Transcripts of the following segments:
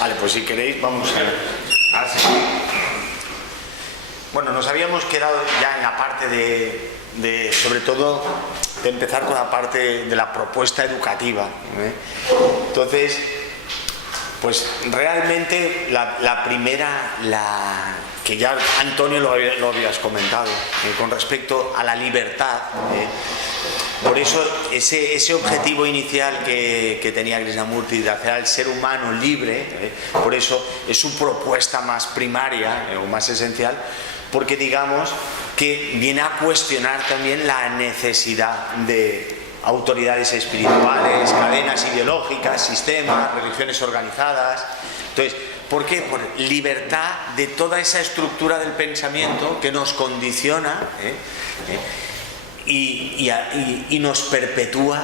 Vale, pues si queréis vamos a seguir. Bueno, nos habíamos quedado ya en la parte sobre todo, de empezar con la parte de la propuesta educativa, ¿eh? Entonces, pues realmente la primera, que ya Antonio lo habías comentado, con respecto a la libertad, por eso ese objetivo inicial que tenía Krishnamurti de hacer al ser humano libre, por eso es su propuesta más primaria o más esencial, porque digamos que viene a cuestionar también la necesidad de autoridades espirituales, cadenas ideológicas, sistemas, religiones organizadas. Entonces, ¿por qué? Por libertad de toda esa estructura del pensamiento que nos condiciona y nos perpetúa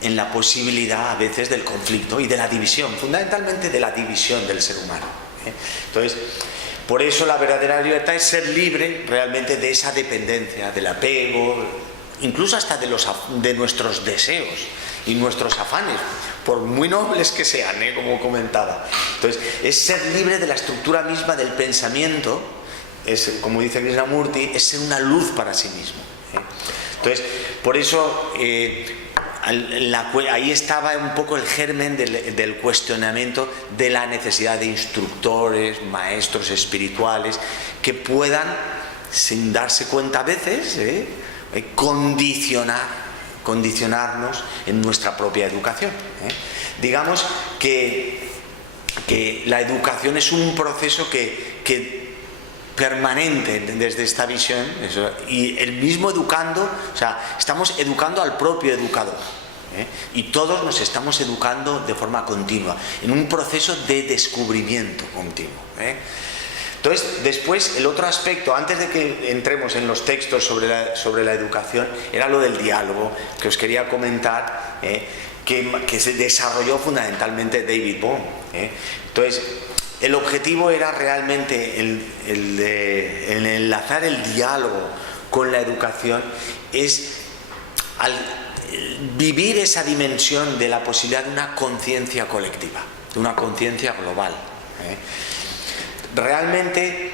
en la posibilidad a veces del conflicto y de la división, fundamentalmente de la división del ser humano. Entonces, por eso la verdadera libertad es ser libre realmente de esa dependencia, del apego, incluso hasta de nuestros deseos y nuestros afanes, por muy nobles que sean, como comentaba. Entonces, es ser libre de la estructura misma del pensamiento, es, como dice Krishnamurti, es ser una luz para sí mismo. Entonces, por eso ahí estaba un poco el germen del cuestionamiento de la necesidad de instructores, maestros espirituales, que puedan, sin darse cuenta a veces, condicionarnos en nuestra propia educación. Digamos que la educación es un proceso que permanente desde esta visión, y el mismo educando, o sea, estamos educando al propio educador, y todos nos estamos educando de forma continua, en un proceso de descubrimiento continuo. Entonces, después, el otro aspecto, antes de que entremos en los textos sobre la educación, era lo del diálogo, que os quería comentar, que se desarrolló fundamentalmente David Bohm. Entonces, el objetivo era realmente el de enlazar el diálogo con la educación, es vivir esa dimensión de la posibilidad de una conciencia colectiva, de una conciencia global. Realmente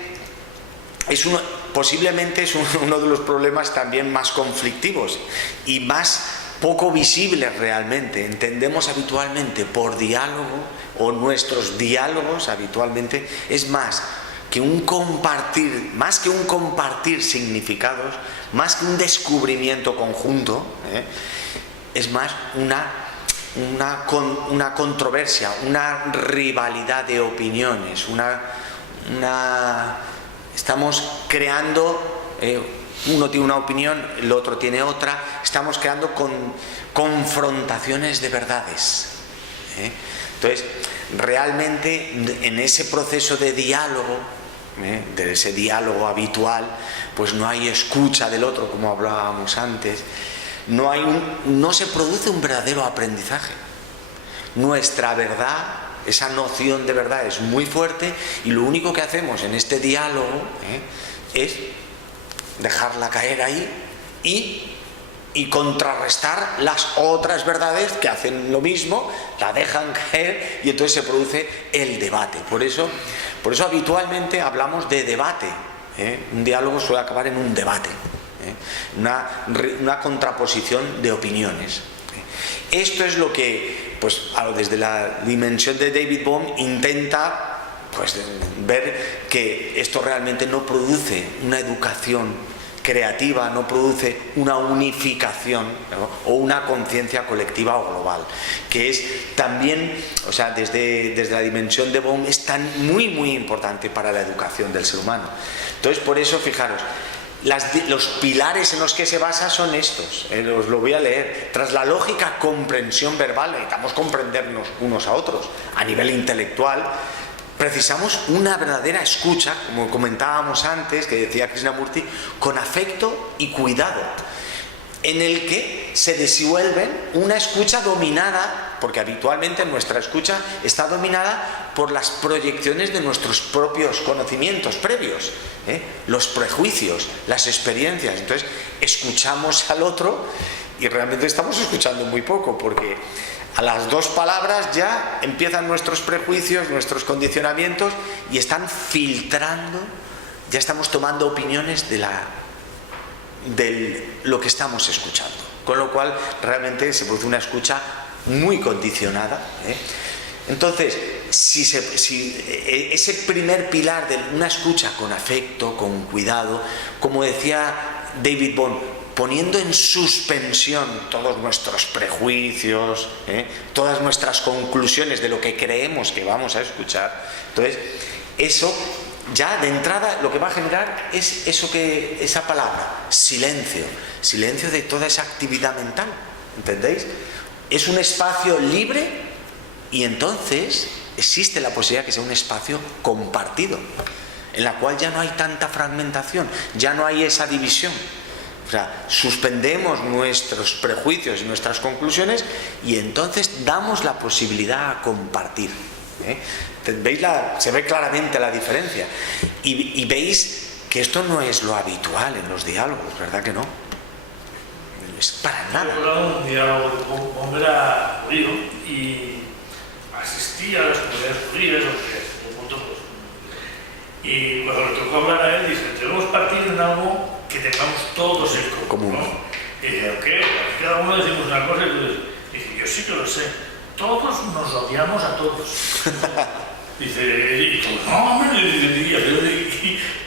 posiblemente es uno de los problemas también más conflictivos y más poco visibles realmente. Entendemos habitualmente por diálogo, o nuestros diálogos habitualmente, es más que un compartir significados, más que un descubrimiento conjunto, es más una controversia, una rivalidad de opiniones, estamos creando, uno tiene una opinión, el otro tiene otra, estamos creando confrontaciones de verdades. Entonces, realmente en ese proceso de diálogo, de ese diálogo habitual, pues no hay escucha del otro, como hablábamos antes, no se produce un verdadero aprendizaje. Nuestra verdad, esa noción de verdad es muy fuerte, y lo único que hacemos en este diálogo es dejarla caer ahí y contrarrestar las otras verdades que hacen lo mismo, la dejan caer, y entonces se produce el debate. Por eso habitualmente hablamos de debate. Un diálogo suele acabar en un debate, una contraposición de opiniones. Esto es lo que, pues, desde la dimensión de David Bohm intenta, pues, ver que esto realmente no produce una educación creativa, no produce una unificación, ¿no? O una conciencia colectiva o global, que es también, o sea, desde la dimensión de Bohm, es muy muy importante para la educación del ser humano. Entonces, por eso, fijaros, los pilares en los que se basa son estos, os lo voy a leer. Tras la lógica comprensión verbal, necesitamos comprendernos unos a otros a nivel intelectual. Precisamos una verdadera escucha, como comentábamos antes, que decía Krishnamurti, con afecto y cuidado, en el que se disuelven una escucha dominada, porque habitualmente nuestra escucha está dominada por las proyecciones de nuestros propios conocimientos previos, los prejuicios, las experiencias. Entonces, escuchamos al otro y realmente estamos escuchando muy poco, porque A las 2 palabras ya empiezan nuestros prejuicios, nuestros condicionamientos, y están filtrando, ya estamos tomando opiniones de lo que estamos escuchando. Con lo cual realmente se produce una escucha muy condicionada, ¿eh? Entonces, si ese primer pilar de una escucha con afecto, con cuidado, como decía David Bohm, poniendo en suspensión todos nuestros prejuicios, todas nuestras conclusiones de lo que creemos que vamos a escuchar, entonces eso ya de entrada lo que va a generar es esa palabra, silencio de toda esa actividad mental, ¿entendéis? Es un espacio libre, y entonces existe la posibilidad que sea un espacio compartido, en la cual ya no hay tanta fragmentación, ya no hay esa división. O sea, suspendemos nuestros prejuicios y nuestras conclusiones, y entonces damos la posibilidad a compartir, ¿eh? ¿Veis se ve claramente la diferencia? Y veis que esto no es lo habitual en los diálogos, ¿verdad que no? No es para nada. Yo un diálogo con era judío y asistía a las comunidades judías, y cuando le tocó hablar a él, dice, tenemos que partir en algo que tengamos todos en común, ¿no? Y dije, ¿qué? Cada uno decimos una cosa, y tú dices, yo sí que lo sé, todos nos odiamos a todos. Dice, y tú, no, hombre,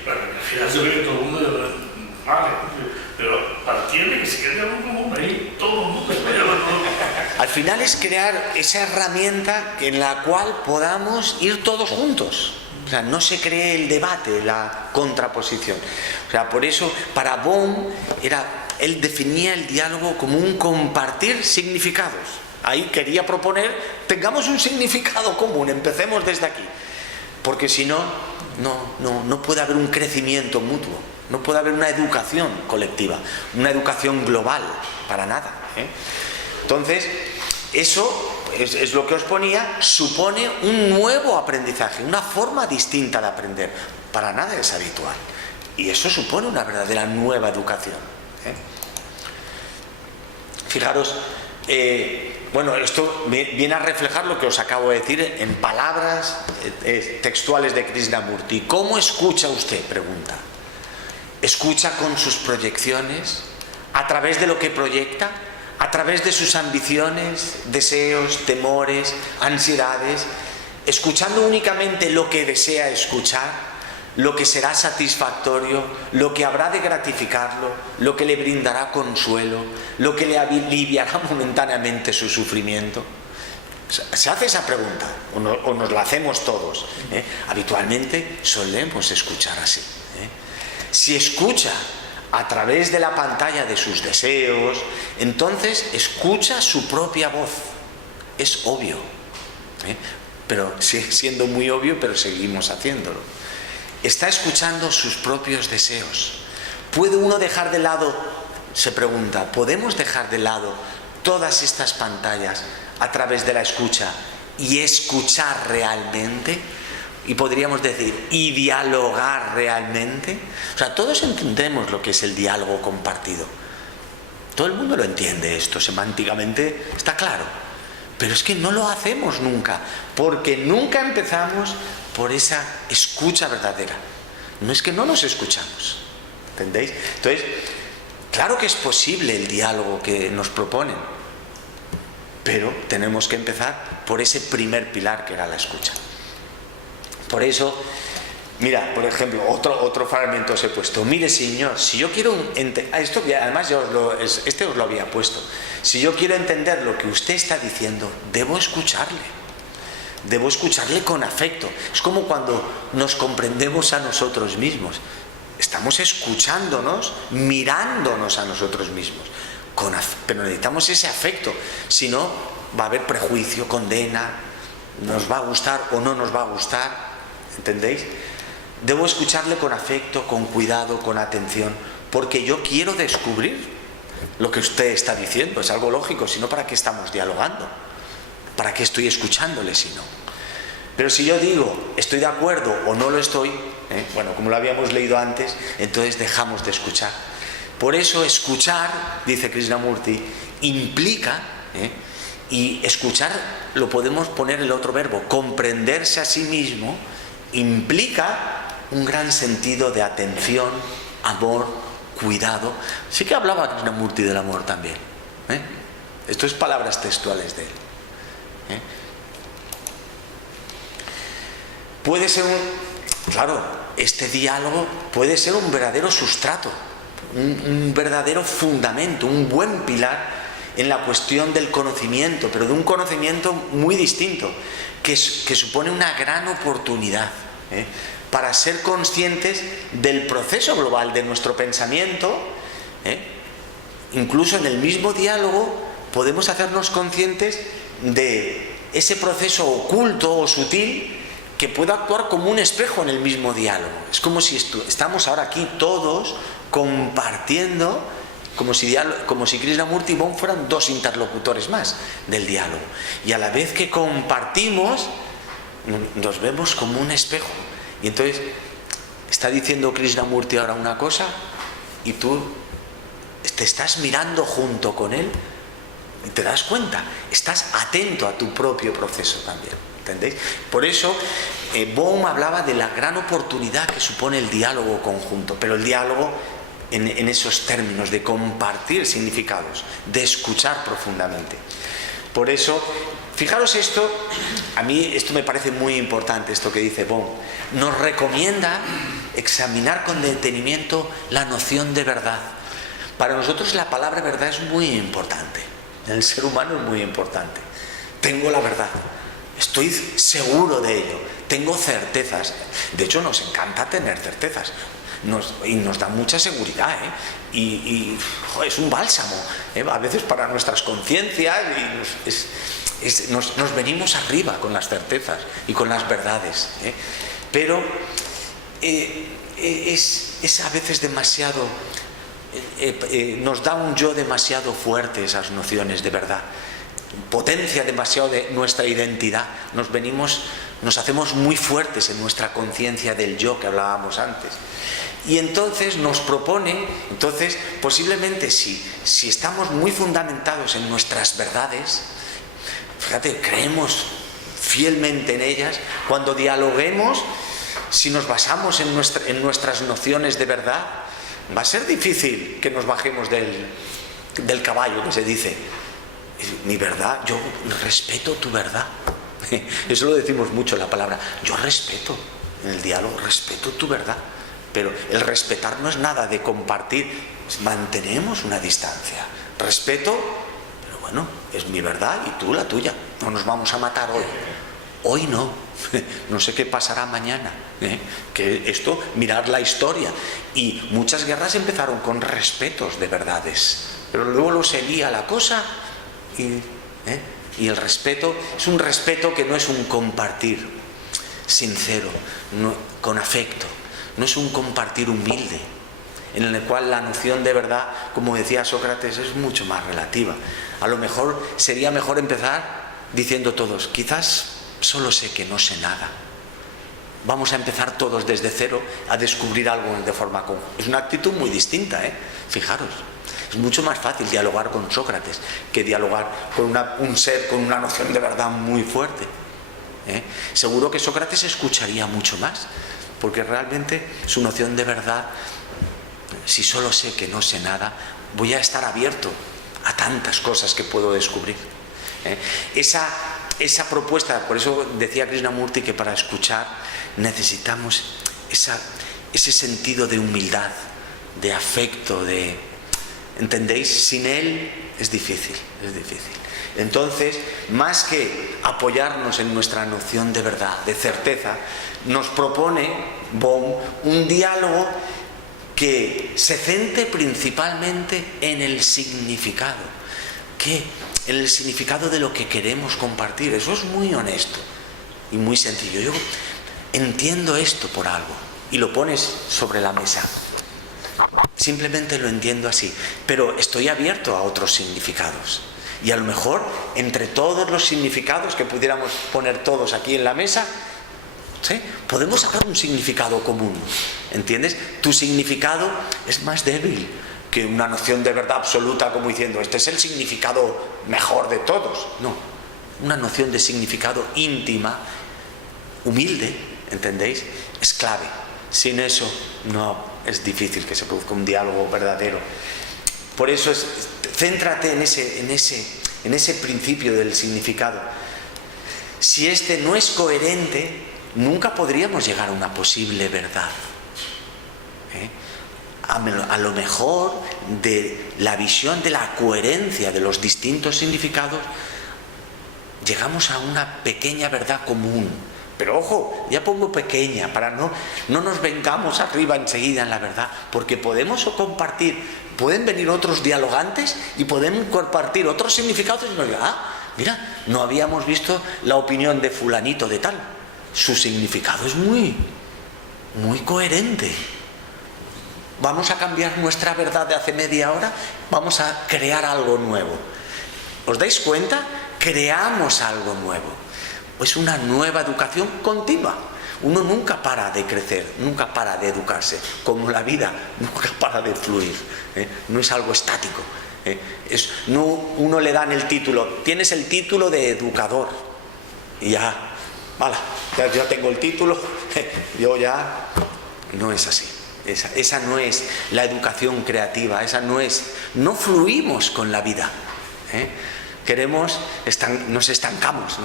bueno, al final se ve que todo el mundo, vale, pero partir de que se quede algo común ahí, todo el mundo está llevando. Al final es crear esa herramienta en la cual podamos ir todos juntos. O sea, no se cree el debate, la contraposición. O sea, por eso, para Bohm, él definía el diálogo como un compartir significados. Ahí quería proponer, tengamos un significado común, empecemos desde aquí. Porque si no, no puede haber un crecimiento mutuo, no puede haber una educación colectiva, una educación global, para nada, ¿eh? Entonces, eso es lo que os ponía, supone un nuevo aprendizaje, una forma distinta de aprender. Para nada es habitual. Y eso supone una verdadera nueva educación, ¿eh? Fijaros, bueno, esto viene a reflejar lo que os acabo de decir en palabras textuales de Krishnamurti. ¿Cómo escucha usted? Pregunta. ¿Escucha con sus proyecciones? ¿A través de lo que proyecta? ¿A través de sus ambiciones, deseos, temores, ansiedades? ¿Escuchando únicamente lo que desea escuchar? ¿Lo que será satisfactorio? ¿Lo que habrá de gratificarlo? ¿Lo que le brindará consuelo? ¿Lo que le aliviará momentáneamente su sufrimiento? Se hace esa pregunta, o nos la hacemos todos, ¿eh? Habitualmente solemos escuchar así, ¿eh? Si escucha a través de la pantalla de sus deseos, entonces escucha su propia voz. Es obvio, ¿eh? Pero sigue siendo muy obvio, pero seguimos haciéndolo. Está escuchando sus propios deseos. ¿Puede uno dejar de lado? Se pregunta, ¿podemos dejar de lado todas estas pantallas a través de la escucha y escuchar realmente? Y podríamos decir, y dialogar realmente. O sea, todos entendemos lo que es el diálogo compartido. Todo el mundo lo entiende esto, semánticamente está claro. Pero es que no lo hacemos nunca, porque nunca empezamos por esa escucha verdadera. No es que no nos escuchamos, ¿entendéis? Entonces, claro que es posible el diálogo que nos proponen, pero tenemos que empezar por ese primer pilar que era la escucha. Por eso, mira, por ejemplo, otro fragmento os he puesto. Mire, señor, si yo quiero esto además este os lo había puesto. Si yo quiero entender lo que usted está diciendo, debo escucharle. Debo escucharle con afecto. Es como cuando nos comprendemos a nosotros mismos. Estamos escuchándonos, mirándonos a nosotros mismos. Pero necesitamos ese afecto. Si no, va a haber prejuicio, condena, nos va a gustar o no nos va a gustar. ¿Entendéis? Debo escucharle con afecto, con cuidado, con atención, porque yo quiero descubrir lo que usted está diciendo. Es algo lógico, si no, ¿para qué estamos dialogando? ¿Para qué estoy escuchándole si no? Pero si yo digo, estoy de acuerdo o no lo estoy, bueno, como lo habíamos leído antes, entonces dejamos de escuchar. Por eso escuchar, dice Krishnamurti, implica Y escuchar lo podemos poner el otro verbo, comprenderse a sí mismo, implica un gran sentido de atención, amor, cuidado. Sí que hablaba Krishnamurti del amor también, ¿eh? Esto es palabras textuales de él, ¿eh? Puede ser claro, este diálogo puede ser un verdadero sustrato, un verdadero fundamento, un buen pilar en la cuestión del conocimiento, pero de un conocimiento muy distinto, que supone una gran oportunidad, ¿eh? Para ser conscientes del proceso global de nuestro pensamiento, ¿eh? Incluso en el mismo diálogo podemos hacernos conscientes de ese proceso oculto o sutil que puede actuar como un espejo en el mismo diálogo. Es como si estamos ahora aquí todos compartiendo, como si Krishnamurti y Bohm fueran dos interlocutores más del diálogo. Y a la vez que compartimos, nos vemos como un espejo. Y entonces está diciendo Krishnamurti ahora una cosa y tú te estás mirando junto con él y te das cuenta, estás atento a tu propio proceso también, ¿entendéis? Por eso Bohm hablaba de la gran oportunidad que supone el diálogo conjunto, pero el diálogo en esos términos de compartir significados, de escuchar profundamente. Por eso, fijaros esto, a mí esto me parece muy importante, esto que dice Bohm. Nos recomienda examinar con detenimiento la noción de verdad. Para nosotros la palabra verdad es muy importante, en el ser humano es muy importante. Tengo la verdad, estoy seguro de ello, tengo certezas. De hecho, nos encanta tener certezas. Y nos da mucha seguridad, ¿eh? Y joder, es un bálsamo, ¿eh? A veces para nuestras conciencias, y nos venimos arriba con las certezas y con las verdades, ¿eh? Pero es a veces demasiado, nos da un yo demasiado fuerte esas nociones de verdad, potencia demasiado de nuestra identidad, nos hacemos muy fuertes en nuestra conciencia del yo que hablábamos antes. Y entonces nos propone, posiblemente si estamos muy fundamentados en nuestras verdades, fíjate, creemos fielmente en ellas, cuando dialoguemos, si nos basamos en nuestras nociones de verdad, va a ser difícil que nos bajemos del caballo, que se dice. Mi verdad, yo respeto tu verdad. Eso lo decimos mucho, la palabra, yo respeto, en el diálogo, respeto tu verdad. Pero el respetar no es nada de compartir, mantenemos una distancia. Respeto, pero bueno, es mi verdad y tú la tuya. No nos vamos a matar hoy. Hoy no. No sé qué pasará mañana, ¿eh? Que esto, mirad la historia. Y muchas guerras empezaron con respetos de verdades. Pero luego se lía la cosa y el respeto es un respeto que no es un compartir sincero, con afecto. No es un compartir humilde, en el cual la noción de verdad, como decía Sócrates, es mucho más relativa. A lo mejor sería mejor empezar diciendo todos, quizás solo sé que no sé nada. Vamos a empezar todos desde cero a descubrir algo de forma conjunta. Es una actitud muy distinta, fijaros. Es mucho más fácil dialogar con Sócrates que dialogar con un ser con una noción de verdad muy fuerte. Seguro que Sócrates escucharía mucho más, porque realmente su noción de verdad, si solo sé que no sé nada, voy a estar abierto a tantas cosas que puedo descubrir. Esa propuesta, por eso decía Krishnamurti que para escuchar necesitamos ese sentido de humildad, de afecto, ¿entendéis? Sin él es difícil. Entonces, más que apoyarnos en nuestra noción de verdad, de certeza, nos propone Bohm un diálogo que se centre principalmente en el significado, en el significado de lo que queremos compartir. Eso es muy honesto y muy sencillo. Yo entiendo esto por algo y lo pones sobre la mesa. Simplemente lo entiendo así, pero estoy abierto a otros significados. Y a lo mejor, entre todos los significados que pudiéramos poner todos aquí en la mesa, ¿sí?, podemos sacar un significado común, ¿entiendes? Tu significado es más débil, que una noción de verdad absoluta como diciendo este es el significado mejor de todos. No, una noción de significado íntima, humilde, ¿entendéis? Es clave. Sin eso no es difícil que se produzca un diálogo verdadero. Por eso céntrate en ese principio del significado. Si este no es coherente, nunca podríamos llegar a una posible verdad. A lo mejor de la visión de la coherencia de los distintos significados llegamos a una pequeña verdad común. Pero ojo, ya pongo pequeña para no nos vengamos arriba enseguida en la verdad, porque podemos compartir, pueden venir otros dialogantes y podemos compartir otros significados y nos digan, mira, no habíamos visto la opinión de fulanito de tal, su significado es muy coherente. Vamos a cambiar nuestra verdad de hace media hora, vamos a crear algo nuevo. ¿Os dais cuenta? Creamos algo nuevo. Es una nueva educación continua. Uno nunca para de crecer, nunca para de educarse, como la vida nunca para de fluir. No es algo estático. Uno le dan el título, tienes el título de educador, y ya tengo el título, yo ya... No es así. Esa no es la educación creativa, no fluimos con la vida. Nos estancamos,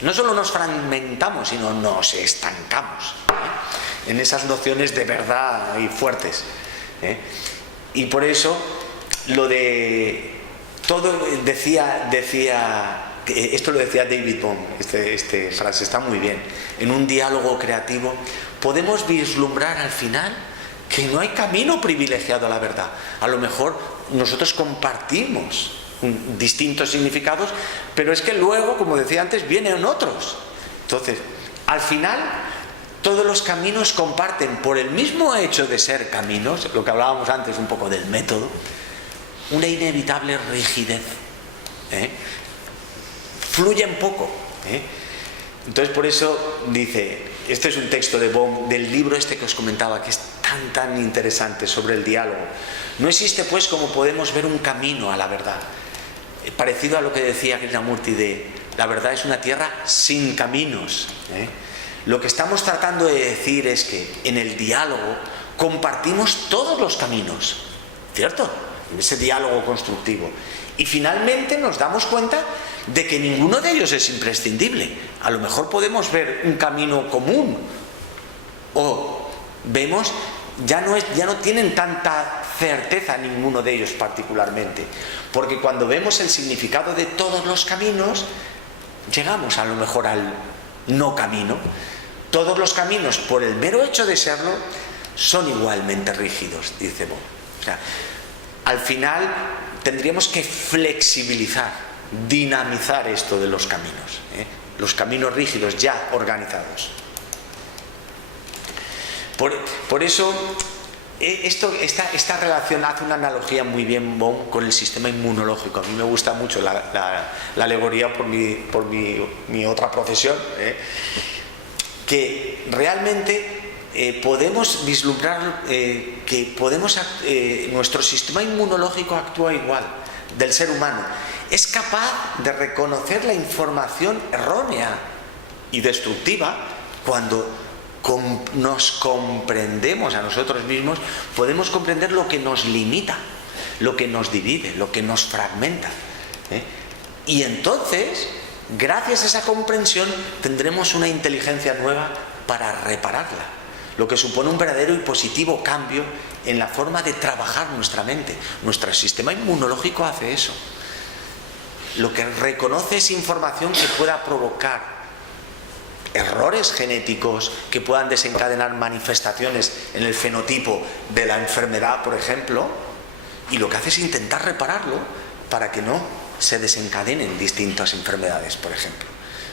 no solo nos fragmentamos, sino nos estancamos en esas nociones de verdad y fuertes. Y por eso lo de todo decía esto lo decía David Bohm, esta frase está muy bien. En un diálogo creativo podemos vislumbrar al final que no hay camino privilegiado a la verdad. A lo mejor nosotros compartimos distintos significados, pero es que luego, como decía antes, vienen otros. Entonces, al final, todos los caminos comparten, por el mismo hecho de ser caminos, lo que hablábamos antes un poco del método, una inevitable rigidez. Fluyen poco. Entonces, por eso dice, este es un texto de Bohm, del libro este que os comentaba, que es tan interesante sobre el diálogo. No existe, pues, como podemos ver, un camino a la verdad. Parecido a lo que decía Krishnamurti de la verdad es una tierra sin caminos. Lo que estamos tratando de decir es que en el diálogo compartimos todos los caminos, ¿cierto? En ese diálogo constructivo. Y finalmente nos damos cuenta de que ninguno de ellos es imprescindible. A lo mejor podemos ver un camino común, o vemos ya no tienen tanta certeza ninguno de ellos particularmente, porque cuando vemos el significado de todos los caminos llegamos a lo mejor al no camino. Todos los caminos, por el mero hecho de serlo, son igualmente rígidos, dice Bohm. O sea, al final tendríamos que flexibilizar, dinamizar esto de los caminos rígidos ya organizados. Por eso esta relación hace una analogía muy bien Bohm con el sistema inmunológico. A mí me gusta mucho la alegoría por mi otra profesión, que realmente podemos vislumbrar que nuestro sistema inmunológico actúa igual del ser humano. Es capaz de reconocer la información errónea y destructiva. Cuando nos comprendemos a nosotros mismos, podemos comprender lo que nos limita, lo que nos divide, lo que nos fragmenta. Y entonces, gracias a esa comprensión, tendremos una inteligencia nueva para repararla, lo que supone un verdadero y positivo cambio en la forma de trabajar nuestra mente. Nuestro sistema inmunológico hace eso. Lo que reconoce es información que pueda provocar errores genéticos, que puedan desencadenar manifestaciones en el fenotipo de la enfermedad, por ejemplo, y lo que hace es intentar repararlo para que no se desencadenen distintas enfermedades, por ejemplo.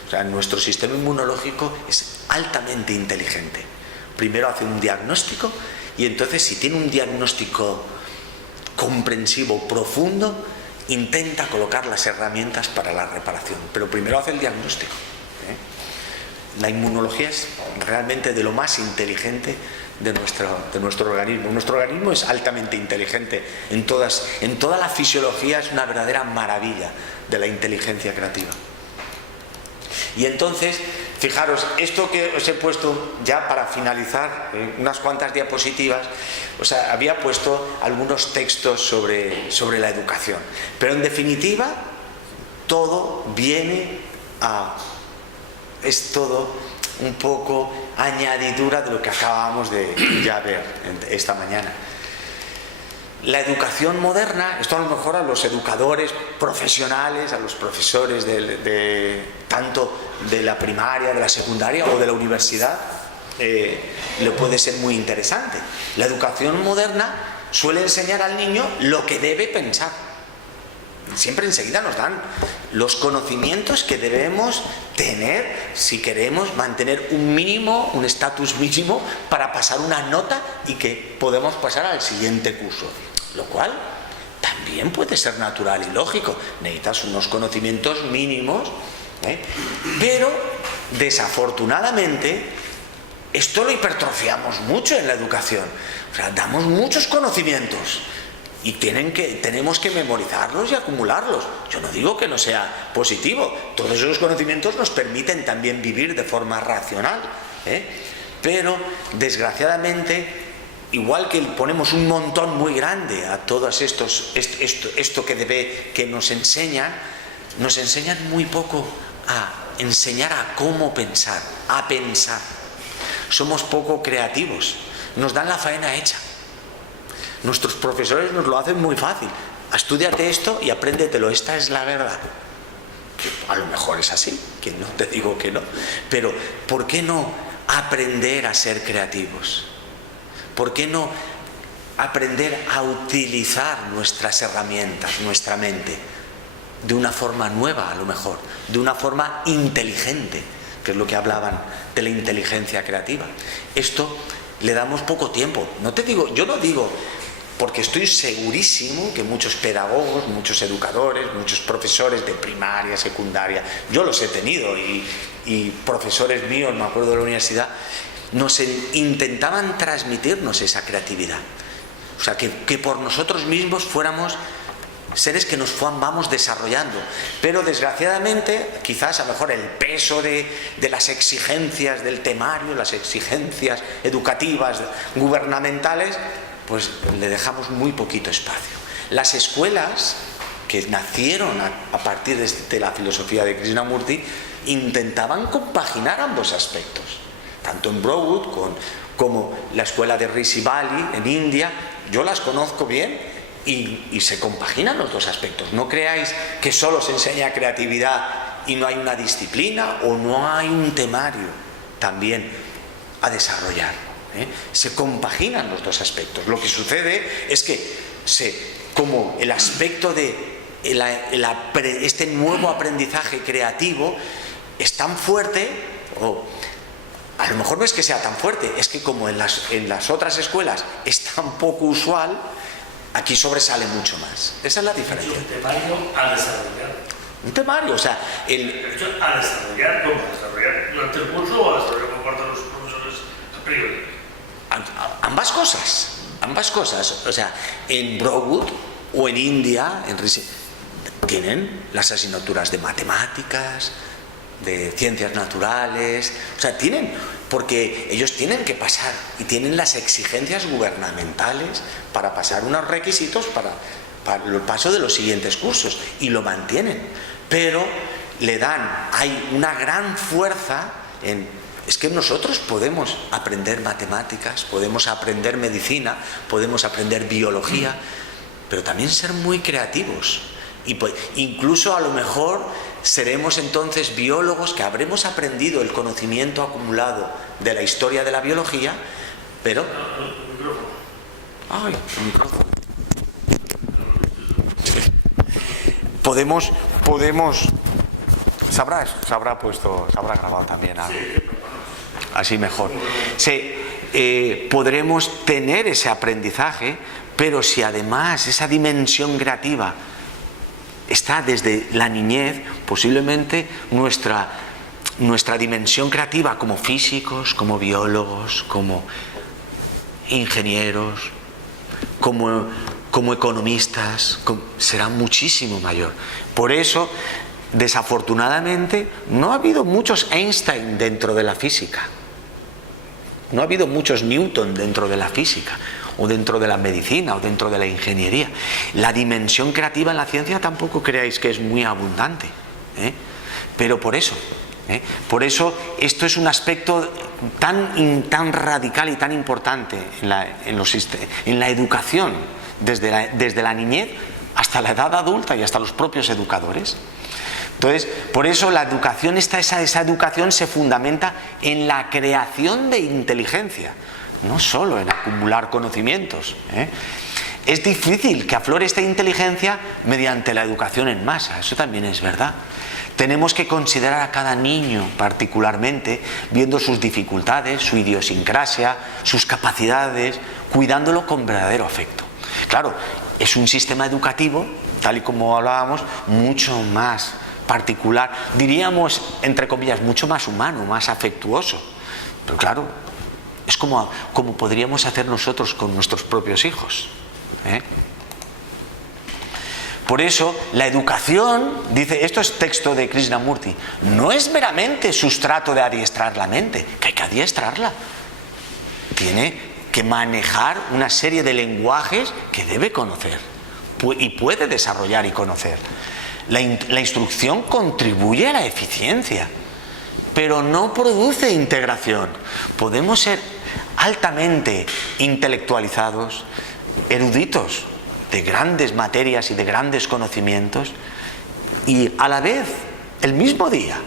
O sea, nuestro sistema inmunológico es altamente inteligente. Primero hace un diagnóstico, y entonces, si tiene un diagnóstico comprensivo, profundo, intenta colocar las herramientas para la reparación. Pero primero hace el diagnóstico. La inmunología es realmente de lo más inteligente de nuestro organismo. Nuestro organismo es altamente inteligente en toda la fisiología, es una verdadera maravilla de la inteligencia creativa. Y entonces, fijaros, esto que os he puesto ya para finalizar, unas cuantas diapositivas, o sea, había puesto algunos textos sobre la educación, pero en definitiva todo viene es todo un poco añadidura de lo que acabamos de ya ver esta mañana. La educación moderna, esto a lo mejor a los educadores profesionales, a los profesores tanto de la primaria, de la secundaria o de la universidad, le puede ser muy interesante. La educación moderna suele enseñar al niño lo que debe pensar. Siempre enseguida nos dan los conocimientos que debemos tener si queremos mantener un estatus mínimo para pasar una nota y que podemos pasar al siguiente curso. Lo cual también puede ser natural y lógico. Necesitas unos conocimientos mínimos, pero desafortunadamente esto lo hipertrofiamos mucho en la educación. O sea, damos muchos conocimientos y tenemos que memorizarlos y acumularlos. Yo no digo que no sea positivo. Todos esos conocimientos nos permiten también vivir de forma racional, pero desgraciadamente, igual que ponemos un montón muy grande a todos esto que nos enseñan muy poco a enseñar a cómo pensar, a pensar. Somos poco creativos, nos dan la faena hecha. Nuestros profesores nos lo hacen muy fácil. Estúdiate esto y apréndetelo, esta es la verdad. A lo mejor es así, que no te digo que no, pero ¿por qué no aprender a ser creativos? ¿Por qué no aprender a utilizar nuestras herramientas, nuestra mente, de una forma nueva a lo mejor, de una forma inteligente, que es lo que hablaban de la inteligencia creativa? Esto le damos poco tiempo. Yo no digo, porque estoy segurísimo que muchos pedagogos, muchos educadores, muchos profesores de primaria, secundaria, yo los he tenido y profesores míos, me acuerdo de la universidad, nos intentaban transmitirnos esa creatividad. O sea, que por nosotros mismos fuéramos seres que nos vamos desarrollando. Pero desgraciadamente, quizás a lo mejor el peso de las exigencias del temario, las exigencias educativas, gubernamentales, pues le dejamos muy poquito espacio. Las escuelas que nacieron a partir de la filosofía de Krishnamurti intentaban compaginar ambos aspectos. Tanto en Broadwood como la escuela de Rishi Valley en India, yo las conozco bien y se compaginan los dos aspectos. No creáis que solo se enseña creatividad y no hay una disciplina o no hay un temario también a desarrollar. Se compaginan los dos aspectos. Lo que sucede es que como el aspecto de este nuevo aprendizaje creativo es tan fuerte, o a lo mejor no es que sea tan fuerte, es que como en las otras escuelas es tan poco usual, aquí sobresale mucho más. Esa es la diferencia. Un temario a desarrollar. Un temario, o sea, a desarrollar, ¿cómo? ¿A desarrollar durante el curso o a desarrollar por parte de los profesores a priori? Ambas cosas. O sea, en Broadwood o en India, tienen las asignaturas de matemáticas, de ciencias naturales, o sea, porque ellos tienen que pasar y tienen las exigencias gubernamentales para pasar unos requisitos para el paso de los siguientes cursos, y lo mantienen, pero hay una gran fuerza es que nosotros podemos aprender matemáticas, podemos aprender medicina, podemos aprender biología, pero también ser muy creativos. Y incluso a lo mejor seremos entonces biólogos que habremos aprendido el conocimiento acumulado de la historia de la biología, pero... ¡Ay, el micrófono! Podemos... Se habrá grabado también algo. Así mejor. Podremos tener ese aprendizaje, pero si además esa dimensión creativa está desde la niñez, posiblemente nuestra nuestra dimensión creativa como físicos, como biólogos, como ingenieros, como economistas, será muchísimo mayor. Por eso, desafortunadamente, no ha habido muchos Einstein dentro de la física. No ha habido muchos Newton dentro de la física, o dentro de la medicina, o dentro de la ingeniería. La dimensión creativa en la ciencia tampoco creáis que es muy abundante, ¿eh? Pero por eso esto es un aspecto tan radical y tan importante en la educación, desde la niñez hasta la edad adulta y hasta los propios educadores. Entonces, por eso la educación, esa educación se fundamenta en la creación de inteligencia, no solo en acumular conocimientos, ¿eh? Es difícil que aflore esta inteligencia mediante la educación en masa, eso también es verdad. Tenemos que considerar a cada niño particularmente, viendo sus dificultades, su idiosincrasia, sus capacidades, cuidándolo con verdadero afecto. Claro, es un sistema educativo, tal y como hablábamos, mucho más particular, diríamos, entre comillas, mucho más humano, más afectuoso. Pero claro, es como podríamos hacer nosotros con nuestros propios hijos, ¿eh? Por eso, la educación, dice, esto es texto de Krishnamurti, no es meramente sustrato de adiestrar la mente, que hay que adiestrarla. Tiene que manejar una serie de lenguajes que debe conocer y puede desarrollar y conocer. La instrucción contribuye a la eficiencia, pero no produce integración. Podemos ser altamente intelectualizados, eruditos, de grandes materias y de grandes conocimientos, y a la vez, el mismo día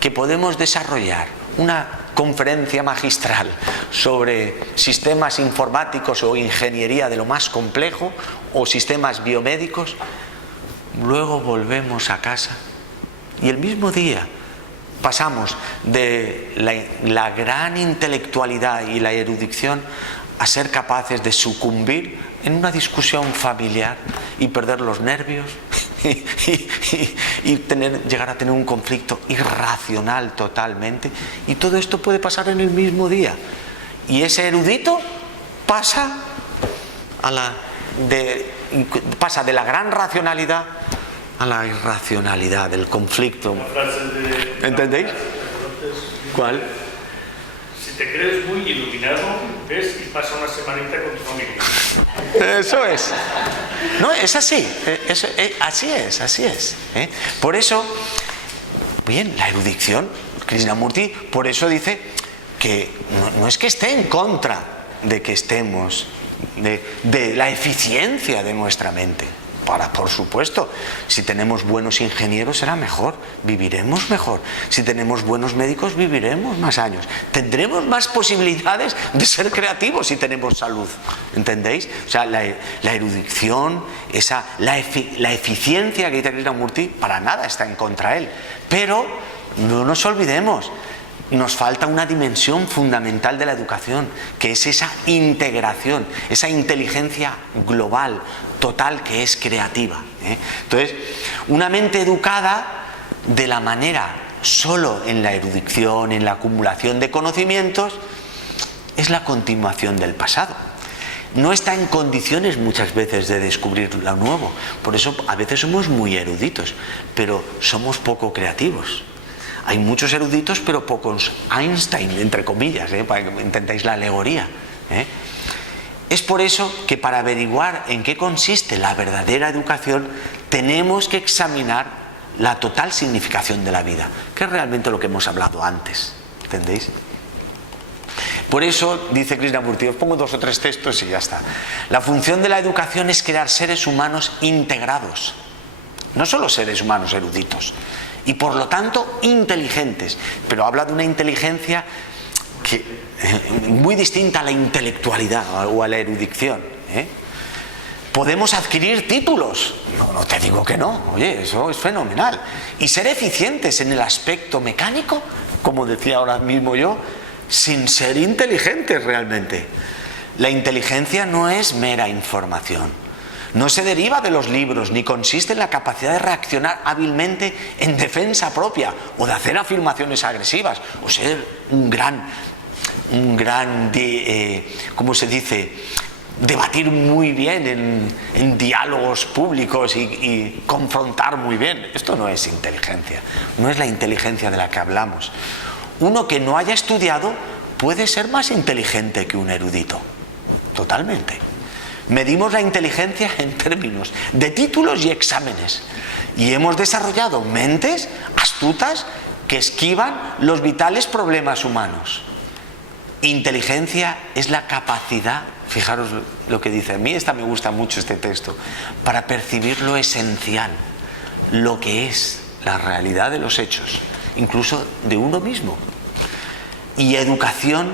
que podemos desarrollar una conferencia magistral sobre sistemas informáticos o ingeniería de lo más complejo, o sistemas biomédicos, luego volvemos a casa y el mismo día pasamos de la gran intelectualidad y la erudición a ser capaces de sucumbir en una discusión familiar y perder los nervios y llegar a tener un conflicto irracional totalmente. Y todo esto puede pasar en el mismo día. Y ese erudito pasa de la gran racionalidad a la irracionalidad del conflicto. ¿Entendéis? ¿Cuál? Si te crees muy iluminado, ves y pasa una semanita con tu familia. Eso es. No, es así. Así es. ¿Eh? Por eso, bien, la erudición, Krishnamurti, por eso dice que no es que esté en contra de que estemos, de la eficiencia de nuestra mente. Por supuesto, si tenemos buenos ingenieros será mejor, viviremos mejor. Si tenemos buenos médicos viviremos más años. Tendremos más posibilidades de ser creativos si tenemos salud. ¿Entendéis? O sea, la erudición, la eficiencia que dice Krishnamurti, para nada está en contra de él. Pero no nos olvidemos, nos falta una dimensión fundamental de la educación, que es esa integración, esa inteligencia global, total, que es creativa, ¿eh? Entonces, una mente educada de la manera solo en la erudición, en la acumulación de conocimientos, es la continuación del pasado. No está en condiciones muchas veces de descubrir lo nuevo. Por eso a veces somos muy eruditos, pero somos poco creativos. Hay muchos eruditos, pero pocos Einstein, entre comillas, para que entendáis la alegoría, ¿eh? Es por eso que para averiguar en qué consiste la verdadera educación, tenemos que examinar la total significación de la vida, que es realmente lo que hemos hablado antes, ¿entendéis? Por eso, dice Krishnamurti, os pongo 2 o 3 textos y ya está. La función de la educación es crear seres humanos integrados, no solo seres humanos eruditos, y por lo tanto inteligentes, pero habla de una inteligencia muy distinta a la intelectualidad o a la erudición, ¿eh? Podemos adquirir títulos, no te digo que no, oye, eso es fenomenal, y ser eficientes en el aspecto mecánico, como decía ahora mismo yo, sin ser inteligentes realmente. La inteligencia no es mera información, No se deriva de los libros, ni consiste en la capacidad de reaccionar hábilmente en defensa propia, o de hacer afirmaciones agresivas, o ser un gran, ¿cómo se dice?, debatir muy bien en diálogos públicos y confrontar muy bien. Esto no es inteligencia, no es la inteligencia de la que hablamos. Uno que no haya estudiado puede ser más inteligente que un erudito, totalmente. Medimos la inteligencia en términos de títulos y exámenes, y hemos desarrollado mentes astutas que esquivan los vitales problemas humanos. Inteligencia es la capacidad, fijaros lo que dice, a mí me gusta mucho este texto, para percibir lo esencial, lo que es la realidad de los hechos, incluso de uno mismo. Y educación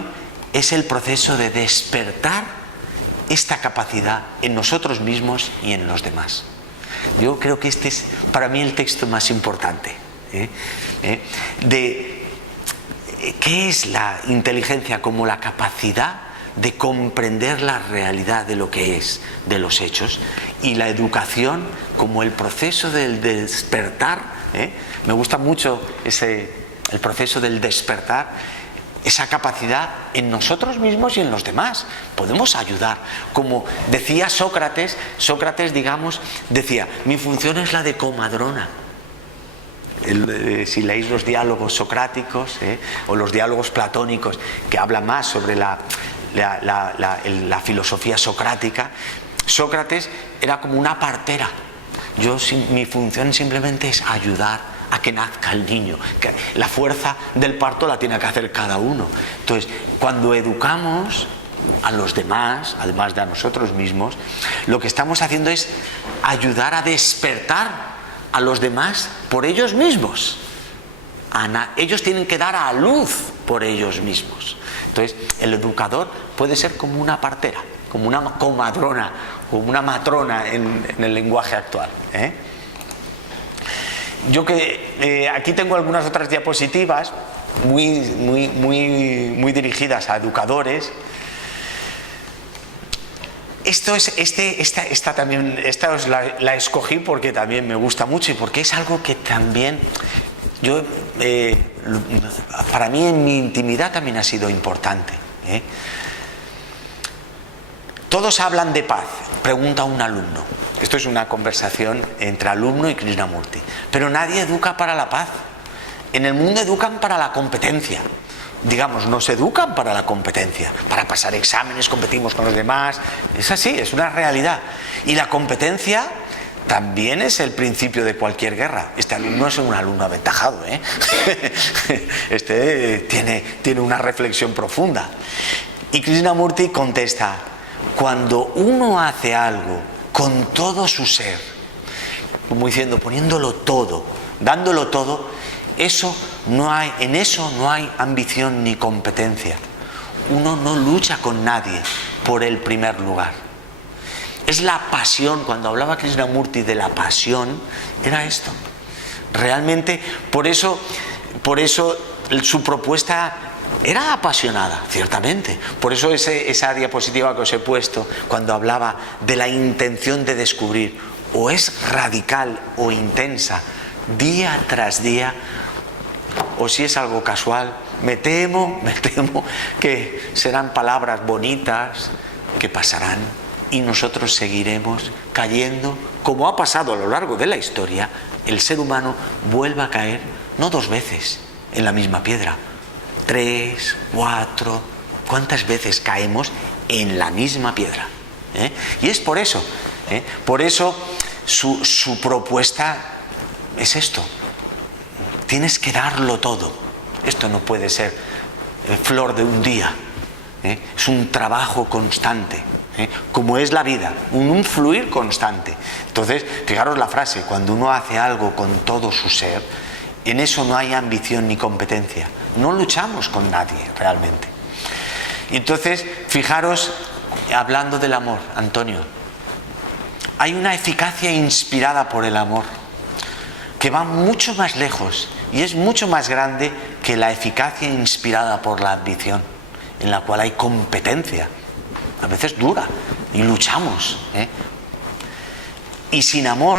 es el proceso de despertar esta capacidad en nosotros mismos y en los demás. Yo creo que este es para mí el texto más importante, ¿qué es la inteligencia? Como la capacidad de comprender la realidad de lo que es, de los hechos, y la educación como el proceso del despertar. Me gusta mucho el proceso del despertar, esa capacidad en nosotros mismos y en los demás. Podemos ayudar. Como decía Sócrates, digamos, decía, mi función es la de comadrona. Si leéis los diálogos socráticos o los diálogos platónicos, que hablan más sobre la filosofía socrática, Sócrates era como una partera. Mi función simplemente es ayudar a que nazca el niño, que la fuerza del parto la tiene que hacer cada uno. Entonces, cuando educamos a los demás, además de a nosotros mismos, lo que estamos haciendo es ayudar a despertar a los demás por ellos mismos. Ellos tienen que dar a luz por ellos mismos. Entonces, el educador puede ser como una partera, como una comadrona, como una matrona en el lenguaje actual. Yo aquí tengo algunas otras diapositivas muy dirigidas a educadores. Esta la escogí porque también me gusta mucho y porque es algo que también para mí en mi intimidad también ha sido importante. Todos hablan de paz, pregunta un alumno. Esto es una conversación entre alumno y Krishnamurti. Pero nadie educa para la paz. En el mundo educan para la competencia. Digamos, nos educan para la competencia. Para pasar exámenes, competimos con los demás. Es así, es una realidad. Y la competencia también es el principio de cualquier guerra. Este alumno es un alumno aventajado, tiene una reflexión profunda. Y Krishnamurti contesta, cuando uno hace algo con todo su ser, como diciendo, poniéndolo todo, dándolo todo, en eso no hay ambición ni competencia. Uno no lucha con nadie por el primer lugar. Es la pasión. Cuando hablaba Krishnamurti de la pasión, era esto. Realmente, por eso su propuesta era apasionada, ciertamente. Por eso esa diapositiva que os he puesto, cuando hablaba de la intención de descubrir, o es radical o intensa, día tras día, o si es algo casual, me temo que serán palabras bonitas que pasarán y nosotros seguiremos cayendo, como ha pasado a lo largo de la historia. El ser humano vuelve a caer, no 2 veces en la misma piedra, 3, 4, ¿cuántas veces caemos en la misma piedra? Y es por eso su propuesta es esto. Tienes que darlo todo. Esto no puede ser flor de un día. Es un trabajo constante, como es la vida, un fluir constante. Entonces, fijaros la frase, cuando uno hace algo con todo su ser, en eso no hay ambición ni competencia. No luchamos con nadie realmente. Y entonces, fijaros, hablando del amor, Antonio, hay una eficacia inspirada por el amor que va mucho más lejos y es mucho más grande que la eficacia inspirada por la ambición, en la cual hay competencia, a veces dura, y luchamos. y sin amor